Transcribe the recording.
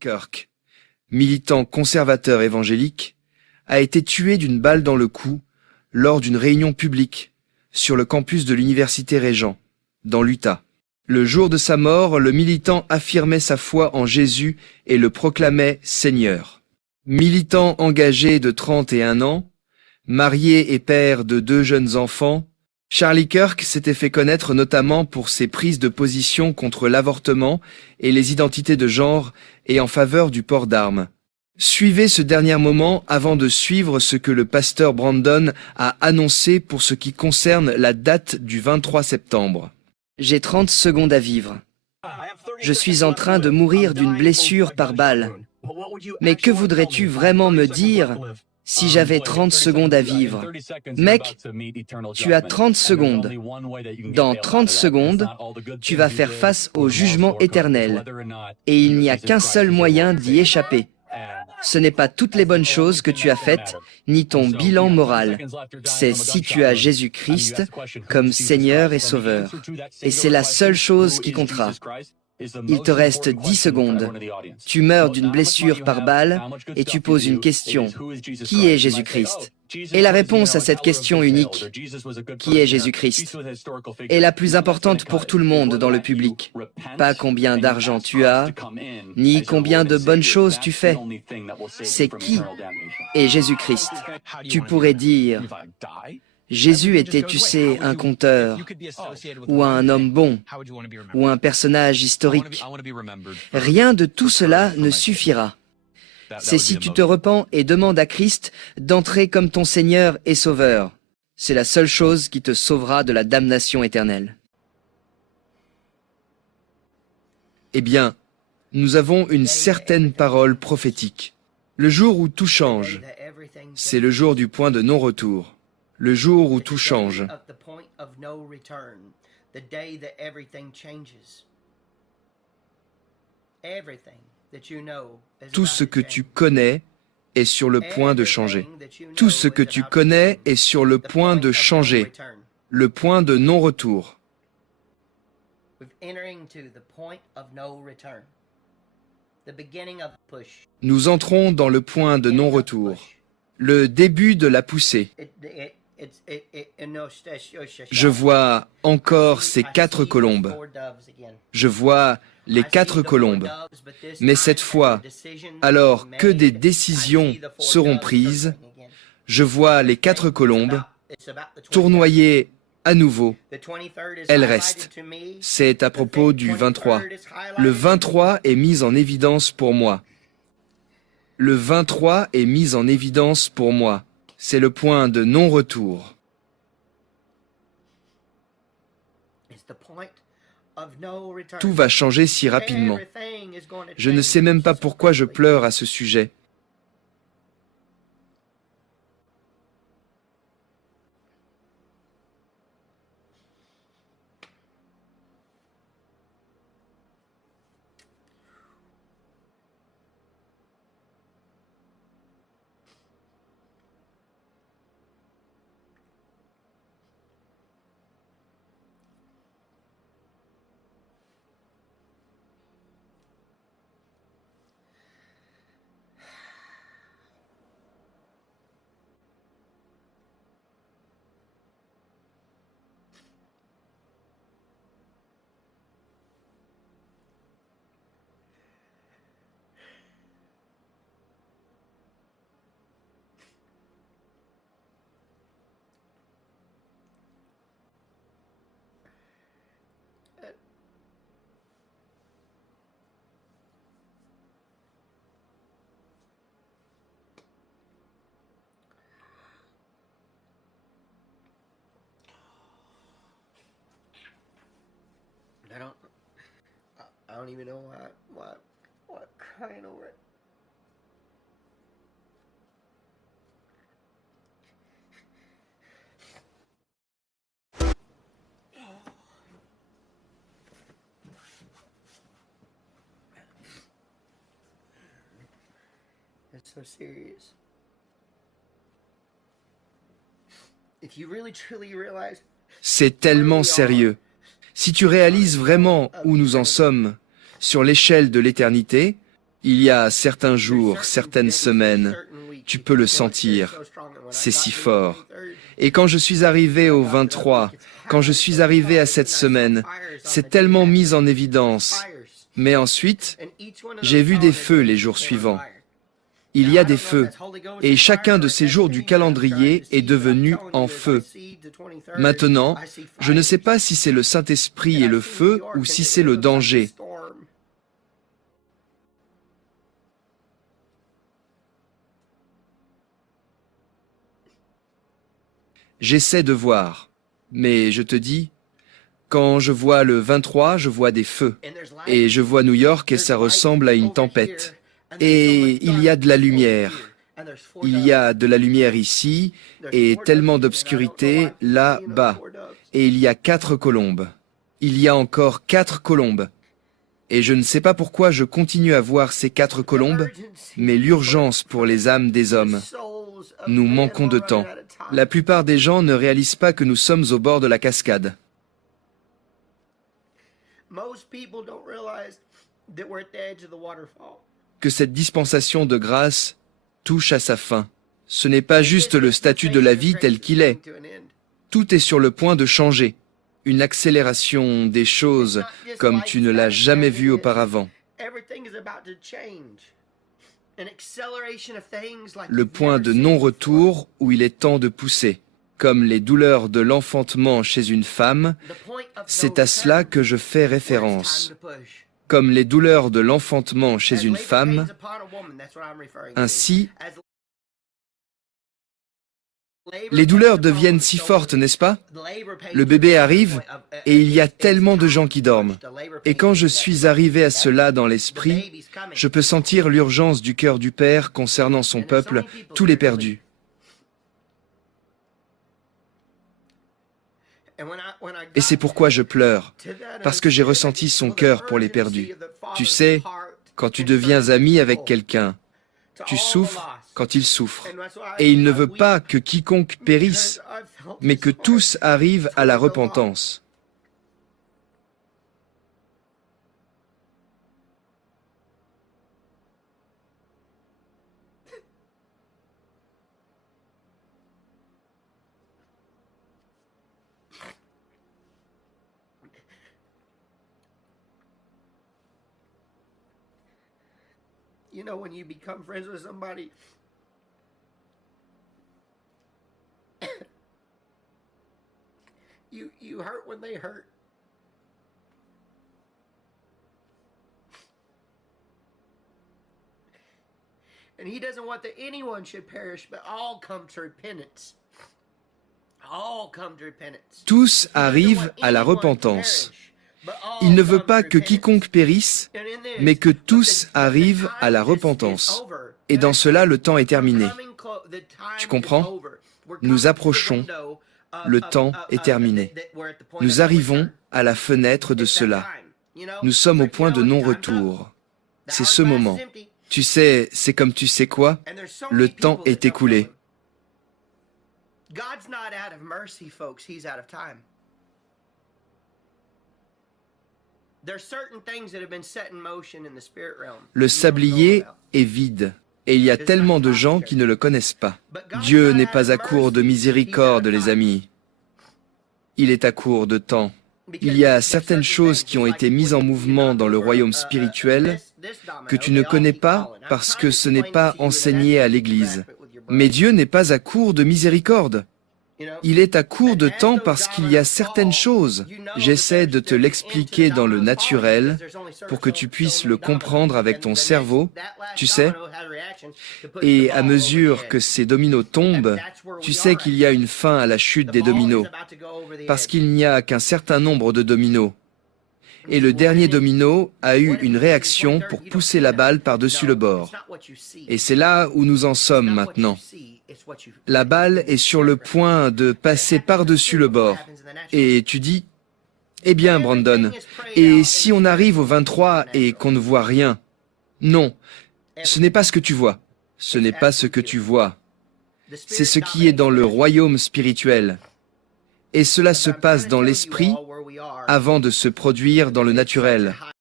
Kirk, militant conservateur évangélique, a été tué d'une balle dans le cou lors d'une réunion publique sur le campus de l'université Régent, dans l'Utah. Le jour de sa mort, le militant affirmait sa foi en Jésus et le proclamait Seigneur. Militant engagé de 31 ans, marié et père de 2 jeunes enfants, Charlie Kirk s'était fait connaître notamment pour ses prises de position contre l'avortement et les identités de genre et en faveur du port d'armes. Suivez ce dernier moment avant de suivre ce que le pasteur Brandon a annoncé pour ce qui concerne la date du 23 septembre. J'ai 30 secondes à vivre. Je suis en train de mourir d'une blessure par balle. Mais que voudrais-tu vraiment me dire si j'avais 30 secondes à vivre? Mec, tu as 30 secondes. Dans 30 secondes, tu vas faire face au jugement éternel. Et il n'y a qu'un seul moyen d'y échapper. Ce n'est pas toutes les bonnes choses que tu as faites, ni ton bilan moral. C'est si tu as Jésus-Christ comme Seigneur et Sauveur. Et c'est la seule chose qui comptera. Il te reste 10 secondes. Tu meurs d'une blessure par balle et tu poses une question. Qui est Jésus-Christ? Et la réponse à cette question unique, qui est Jésus-Christ, est la plus importante pour tout le monde dans le public. Pas combien d'argent tu as, ni combien de bonnes choses tu fais. C'est qui est Jésus-Christ? Tu pourrais dire, Jésus était, tu sais, un conteur, ou un homme bon, ou un personnage historique. Rien de tout cela ne suffira. C'est si tu te repens et demandes à Christ d'entrer comme ton Seigneur et Sauveur. C'est la seule chose qui te sauvera de la damnation éternelle. Eh bien, nous avons une certaine parole prophétique. Le jour où tout change, c'est le jour du point de non-retour. Le jour où tout change. Tout ce que tu connais est sur le point de changer. Tout ce que tu connais est sur le point de changer. Le point de non-retour. Nous entrons dans le point de non-retour. Le début de la poussée. Je vois encore ces 4 colombes. Je vois les 4 colombes. Mais cette fois, alors que des décisions seront prises, je vois les 4 colombes tournoyer à nouveau. Elles restent. C'est à propos du 23. Le 23 est mis en évidence pour moi. Le 23 est mis en évidence pour moi. C'est le point de non-retour. Tout va changer si rapidement. Je ne sais même pas pourquoi je pleure à ce sujet. I don't even know what crying over it. It's so serious. If you really truly realize, C'est tellement sérieux. Si tu réalises vraiment où nous en sommes sur l'échelle de l'éternité, Il y a certains jours, certaines semaines, tu peux le sentir. C'est si fort. Et quand je suis arrivé au 23, quand je suis arrivé à cette semaine, c'est tellement mis en évidence. Mais ensuite, j'ai vu des feux les jours suivants. Il y a des feux, et chacun de ces jours du calendrier est devenu en feu. Maintenant, je ne sais pas si c'est le Saint-Esprit et le feu ou si c'est le danger. J'essaie de voir, mais je te dis, quand je vois le 23, je vois des feux, et je vois New York et ça ressemble à une tempête. Et il y a de la lumière. Il y a de la lumière ici, et tellement d'obscurité là-bas. Et il y a 4 colombes. Il y a encore 4 colombes. Et je ne sais pas pourquoi je continue à voir ces 4 colombes, mais l'urgence pour les âmes des hommes. Nous manquons de temps. La plupart des gens ne réalisent pas que nous sommes au bord de la cascade. Que cette dispensation de grâce touche à sa fin. Ce n'est pas juste le statut de la vie tel qu'il est. Tout est sur le point de changer. Une accélération des choses comme tu ne l'as jamais vu auparavant. Le point de non-retour où il est temps de pousser. Comme les douleurs de l'enfantement chez une femme, c'est à cela que je fais référence. Comme les douleurs de l'enfantement chez une femme, ainsi, les douleurs deviennent si fortes, n'est-ce pas? Le bébé arrive et il y a tellement de gens qui dorment. Et quand je suis arrivé à cela dans l'esprit, je peux sentir l'urgence du cœur du Père concernant son peuple, tous les perdus. Et c'est pourquoi je pleure, parce que j'ai ressenti son cœur pour les perdus. Tu sais, quand tu deviens ami avec quelqu'un, tu souffres quand il souffre. Et il ne veut pas que quiconque périsse, mais que tous arrivent à la repentance. You know, when you become friends with somebody, you hurt when they hurt. And he doesn't want that anyone should perish, but all come to repentance. All come to repentance. Tous arrivent à la repentance. Il ne veut pas que quiconque périsse, mais que tous arrivent à la repentance. Et dans cela, le temps est terminé. Tu comprends? Nous approchons, le temps est terminé. Nous arrivons à la fenêtre de cela. Nous sommes au point de non-retour. C'est ce moment. Tu sais, c'est comme tu sais quoi? Le temps est écoulé. God's not out of mercy, folks. He's out of time. Le sablier est vide, et il y a tellement de gens qui ne le connaissent pas. Dieu n'est pas à court de miséricorde, les amis. Il est à court de temps. Il y a certaines choses qui ont été mises en mouvement dans le royaume spirituel que tu ne connais pas parce que ce n'est pas enseigné à l'Église. Mais Dieu n'est pas à court de miséricorde. Il est à court de temps parce qu'il y a certaines choses. J'essaie de te l'expliquer dans le naturel pour que tu puisses le comprendre avec ton cerveau, tu sais. Et à mesure que ces dominos tombent, tu sais qu'il y a une fin à la chute des dominos, parce qu'il n'y a qu'un certain nombre de dominos. Et le dernier domino a eu une réaction pour pousser la balle par-dessus le bord. Et c'est là où nous en sommes maintenant. La balle est sur le point de passer par-dessus le bord. Et tu dis, eh bien Brandon, et si on arrive au 23 et qu'on ne voit rien? Non, ce n'est pas ce que tu vois. Ce n'est pas ce que tu vois. C'est ce qui est dans le royaume spirituel. Et cela se passe dans l'esprit avant de se produire dans le naturel.